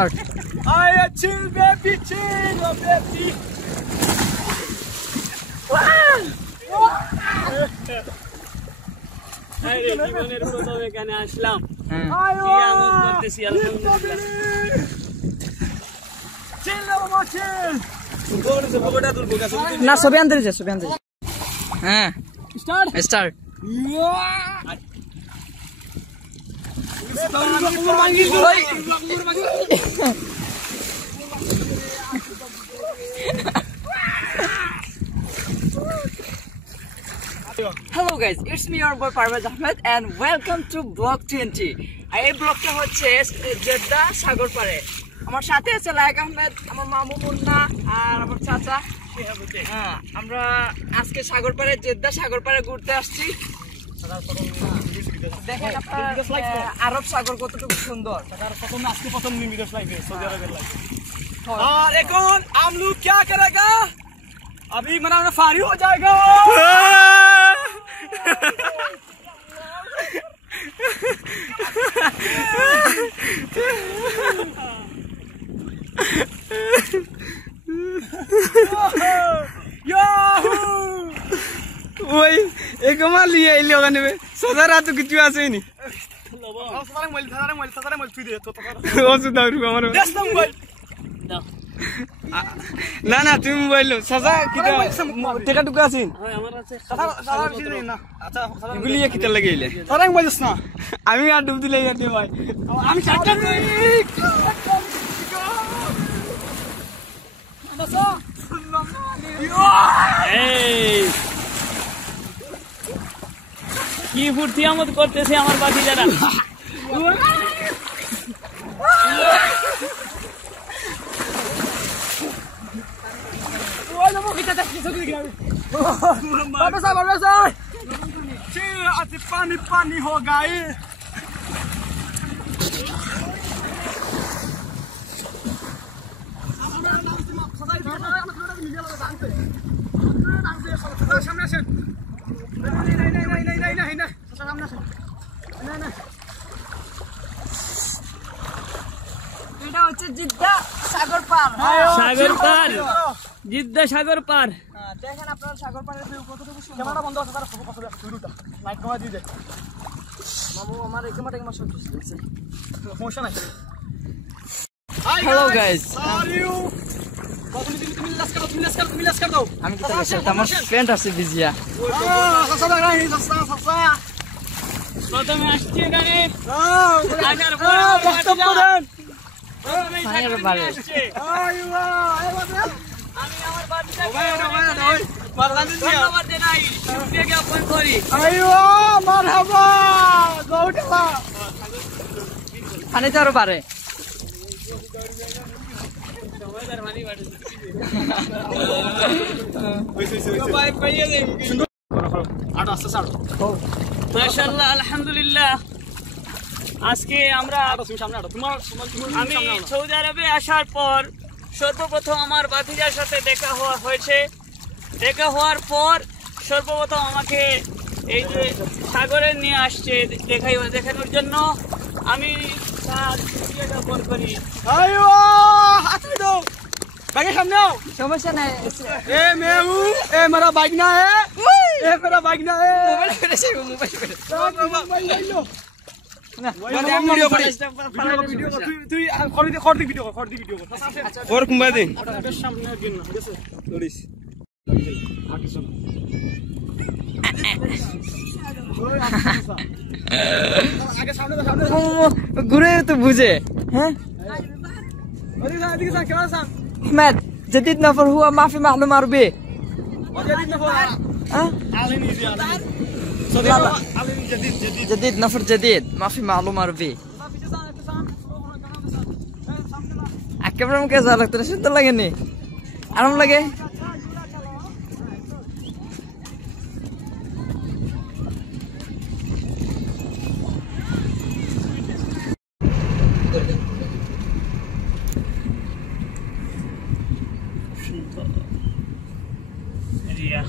I chill baby, chill baby. আরে জীবনের প্রথম এখানে আসলাম কিয়ামত করতেছি আলহামদুলিল্লাহ চিল বাবা চিল না সবে আনতে হ্যাঁ start Hello guys, it's me your boy Parvez Ahmed and welcome to Vlog 20. এই ব্লগটা হচ্ছে জেদ্দা সাগর পাড়ে। আমার সাথে আছে লায়েক আহমেদ, আমার মামু মুন্না আর আমার চাচা শিহাবুদ্দিন। হ্যাঁ, আমরা আজকে সাগর পাড়ে জেদ্দা সাগর পাড়ে ঘুরতে আসছি। দেখেন আপনারা আরব সাগর কতটুকু সুন্দর। প্রথম নিমিদেশ লাইফে সৌদি আরবের লাইফে और এখন हम लोग क्या करेगा अभी मना फारी हो जाएगा ওই একমাল লিয়ে আইলি ওখানে সদা রাত কিছু আসে নি না না তুমি মোবাইল সাজা কিটা টেকা টুকা আছিন এগুলি কিটা লাগাইলে না আমি আর ডুব দিলে যাতে ভাই আমি কি ফুর্তি আমোদ করতেছে আমার বাকি যারা पानी पानी हो गई এটা হচ্ছে জিদ্দা সাগর পার। সাগর পার, জিদ্দা সাগর পার। দেখেন আপনারা সাগর পাড়ের ভিউ কতটুকু সুন্দর। ক্যামেরা বন্ধ আছে তার ফটো ফটো শুরুটা লাইট কমা দিয়ে দে মামু আমার এই ক্যামেরা সব কিছু আছে। সমস্যা নাই হ্যালো গাইস, তুমি লাস কর দাও আমি কি তাহলে সাথে আমার ফ্রেন্ড আছে বিজিয়া। প্রথমে আসছি এখানে আসার পর বক্তব্য দেন সাগর পাড়ে আমি আমার বাড়িতে ধন্যবাদ জানাই, শুকরিয়া জ্ঞাপন করি। আইয়ো মারহাবা গৌটা পানিতে আরো পারে মাশাআল্লাহ আলহামদুলিল্লাহ। আজকে আমরা আমি সৌদি আরবে আসার পর সর্বপ্রথম আমার ভাতিজার সাথে দেখা হয়েছে। দেখা হওয়ার পর সর্বপ্রথম আমাকে এই যে সাগরে নিয়ে আসছে দেখানোর জন্য। আমি তার শুকরিয়া জ্ঞাপন করি। আইয়ো হাতে দাও বাইকের সামনে आओ সমস্যা নাই। ए मैं हूं ए मेरा बाइक ना है ए मेरा बाइक ना है মোবাইল করে সেই মোবাইল করে मोबाइल ले लो না মানে আমি ভিডিও করি ভিডিও তুই খড়দি ভিডিও কর ওর কুম্বাই দে সামনে গিন না ঠিক আছে দড়িস আগে চল আগে সামনে ঘুরে তো বুঝে। হ্যাঁ ওদিকে যা কেমন আছেন احمد جديد نفر هو ما في معلومة عربية. جديد نفر جديد ما في معلومة عربية. الكاميرا ممكن لك ترى شو تلاقيني أنا ملاقي রিয়া